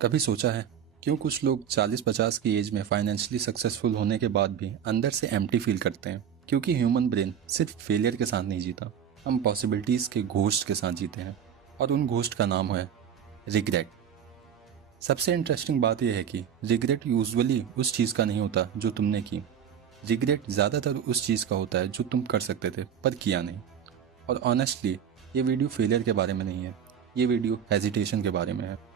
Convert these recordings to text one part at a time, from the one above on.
कभी सोचा है क्यों कुछ लोग 40-50 की एज में फाइनेंशियली सक्सेसफुल होने के बाद भी अंदर से एम्प्टी फील करते हैं? क्योंकि ह्यूमन ब्रेन सिर्फ फेलियर के साथ नहीं जीता, हम पॉसिबिलिटीज़ के घोस्ट के साथ जीते हैं। और उन घोस्ट का नाम है रिग्रेट। सबसे इंटरेस्टिंग बात यह है कि रिग्रेट यूजुअली उस चीज़ का नहीं होता जो तुमने की। रिग्रेट ज़्यादातर उस चीज़ का होता है जो तुम कर सकते थे पर किया नहीं। और ऑनेस्टली ये वीडियो फेलियर के बारे में नहीं है, ये वीडियो हेजिटेशन के बारे में है।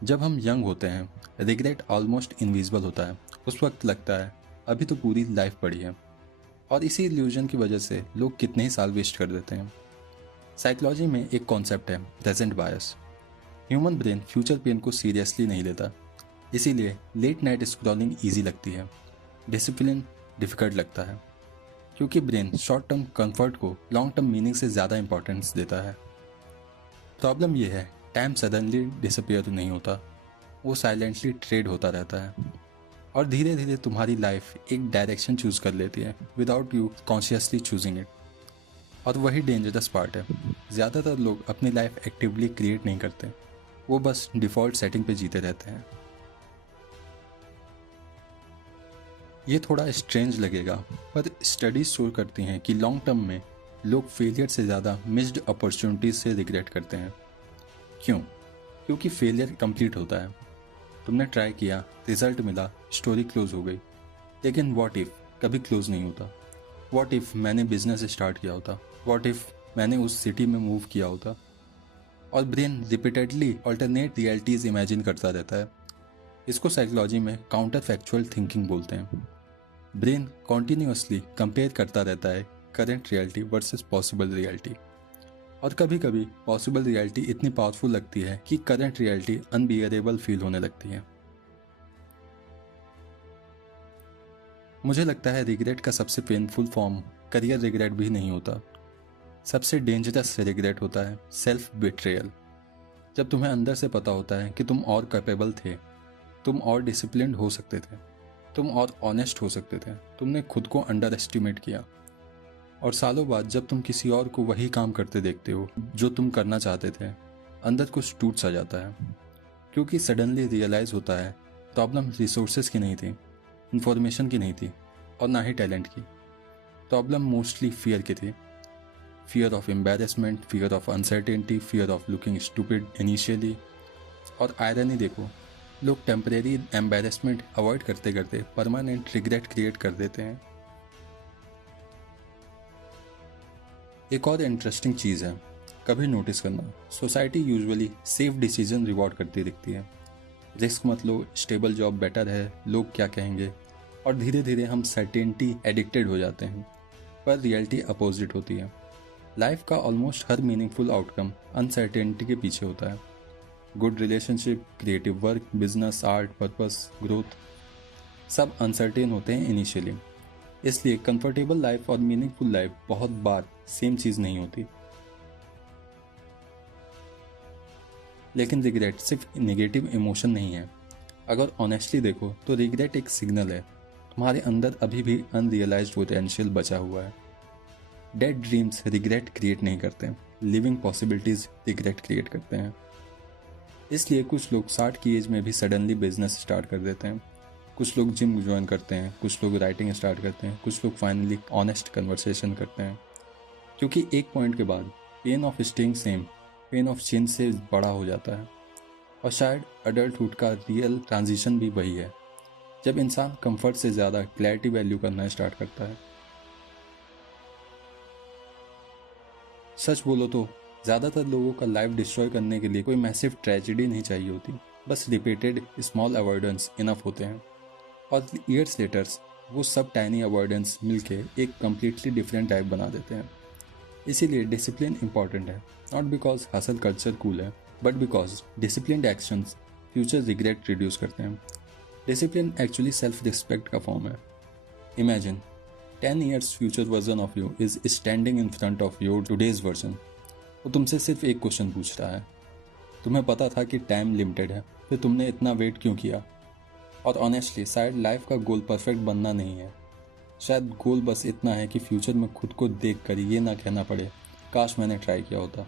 जब हम यंग होते हैं रिग्रेट ऑलमोस्ट इनविजिबल होता है। उस वक्त लगता है अभी तो पूरी लाइफ पड़ी है, और इसी इल्यूजन की वजह से लोग कितने ही साल वेस्ट कर देते हैं। साइकोलॉजी में एक कॉन्सेप्ट है प्रेजेंट बायस। ह्यूमन ब्रेन फ्यूचर पेन को सीरियसली नहीं लेता, इसीलिए लेट नाइट स्क्रॉलिंग ईजी लगती है, डिसिप्लिन डिफिकल्ट लगता है, क्योंकि ब्रेन शॉर्ट टर्म कंफर्ट को लॉन्ग टर्म मीनिंग से ज़्यादा इंपॉर्टेंस देता है। प्रॉब्लम यह है टाइम सडनली डिसअपियर नहीं होता, वो साइलेंटली ट्रेड होता रहता है, और धीरे धीरे तुम्हारी लाइफ एक डायरेक्शन चूज कर लेती है without you consciously choosing it. और वही डेंजरस पार्ट है, ज़्यादातर लोग अपनी लाइफ एक्टिवली क्रिएट नहीं करते, वो बस डिफ़ॉल्ट सेटिंग पे जीते रहते हैं। ये थोड़ा स्ट्रेंज लगेगा, पर स्टडीज शो करती हैं कि लॉन्ग टर्म में लोग फेलियर से ज़्यादा मिस्ड अपॉर्चुनिटीज से रिग्रेट करते हैं। क्यों? क्योंकि फेलियर कंप्लीट होता है, तुमने ट्राई किया, रिजल्ट मिला, स्टोरी क्लोज हो गई। लेकिन व्हाट इफ कभी क्लोज नहीं होता। व्हाट इफ मैंने बिजनेस स्टार्ट किया होता, व्हाट इफ मैंने उस सिटी में मूव किया होता। और brain repeatedly alternate realities imagine करता रहता है। इसको साइकोलॉजी में काउंटर फैक्चुअल थिंकिंग बोलते हैं। ब्रेन कॉन्टिन्यूसली कंपेयर करता रहता है current reality versus possible reality, और कभी कभी पॉसिबल रियलिटी इतनी पावरफुल लगती है कि करंट रियलिटी अनबियरेबल फील होने लगती है। मुझे लगता है रिग्रेट का सबसे पेनफुल फॉर्म करियर रिग्रेट भी नहीं होता, सबसे डेंजरस रिग्रेट होता है सेल्फ बिट्रेयल। जब तुम्हें अंदर से पता होता है कि तुम और कैपेबल थे, तुम और डिसिप्लिन्ड हो सकते थे, तुम और ऑनेस्ट हो सकते थे, तुमने खुद को अंडर एस्टिमेट किया, और सालों बाद जब तुम किसी और को वही काम करते देखते हो जो तुम करना चाहते थे, अंदर कुछ टूट सा जाता है। क्योंकि सडनली रियलाइज होता है प्रॉब्लम रिसोर्सेज की नहीं थी, इंफॉर्मेशन की नहीं थी, और ना ही टैलेंट की। प्रॉब्लम मोस्टली फियर की थी। Fear of embarrassment, fear of uncertainty, fear of looking stupid initially. और आयरनी देखो, लोग टेम्परेरी एम्बेरसमेंट अवॉइड करते करते परमानेंट रिग्रेट क्रिएट कर देते हैं। एक और इंटरेस्टिंग चीज़ है, कभी नोटिस करना, society usually safe decision reward करती दिखती है। रिस्क मत लो, स्टेबल जॉब बेटर है, लोग क्या कहेंगे, और धीरे धीरे हम सर्टेनिटी एडिक्टेड हो जाते हैं। पर रियलिटी अपोजिट होती है। लाइफ का ऑलमोस्ट हर मीनिंगफुल आउटकम अनसर्टेनिटी के पीछे होता है। Good relationship, creative work, business, art, purpose, growth, सब अनसर्टेन होते हैं इनिशियली। इसलिए कंफर्टेबल लाइफ और मीनिंगफुल लाइफ बहुत बार सेम चीज़ नहीं होती। लेकिन रिग्रेट सिर्फ नेगेटिव इमोशन नहीं है। अगर ऑनेस्टली देखो तो रिग्रेट एक सिग्नल है, तुम्हारे अंदर अभी भी अनरियलाइज्ड पोटेंशियल बचा हुआ है। डेड ड्रीम्स रिग्रेट क्रिएट नहीं करते, लिविंग पॉसिबिलिटीज रिग्रेट क्रिएट करते हैं। इसलिए कुछ लोग 60 की एज में भी सडनली बिजनेस स्टार्ट कर देते हैं, कुछ लोग जिम ज्वाइन करते हैं, कुछ लोग राइटिंग स्टार्ट करते हैं, कुछ लोग फाइनली ऑनेस्ट कन्वर्सेशन करते हैं। क्योंकि एक पॉइंट के बाद pain of staying same pain of change से बड़ा हो जाता है। और शायद अडल्टहुड का रियल ट्रांजिशन भी वही है, जब इंसान कंफर्ट से ज़्यादा क्लैरिटी वैल्यू करना स्टार्ट करता है। सच बोलो तो ज़्यादातर लोगों का लाइफ डिस्ट्रॉय करने के लिए कोई मैसिव ट्रेजेडी नहीं चाहिए होती, बस रिपीटेड स्मॉल अवॉइडेंस इनफ होते हैं। और ईयर्स लेटर्स वो सब टाइनी अवॉइडेंस मिलके एक कम्प्लीटली डिफरेंट टाइप बना देते हैं। इसीलिए डिसिप्लिन इंपॉर्टेंट है, not because hustle culture cool है, but because disciplined actions future regret reduce करते हैं। डिसिप्लिन एक्चुअली सेल्फ रिस्पेक्ट का फॉर्म है। Imagine 10 years future version of you is standing in front of your today's version. वो तुमसे सिर्फ एक question पूछ रहा है, तुम्हें पता था कि टाइम लिमिटेड है, फिर तुमने इतना वेट क्यों किया? और ऑनेस्टली शायद लाइफ का गोल परफेक्ट बनना नहीं है, शायद गोल बस इतना है कि फ्यूचर में खुद को देख कर ये ना कहना पड़े काश मैंने ट्राई किया होता।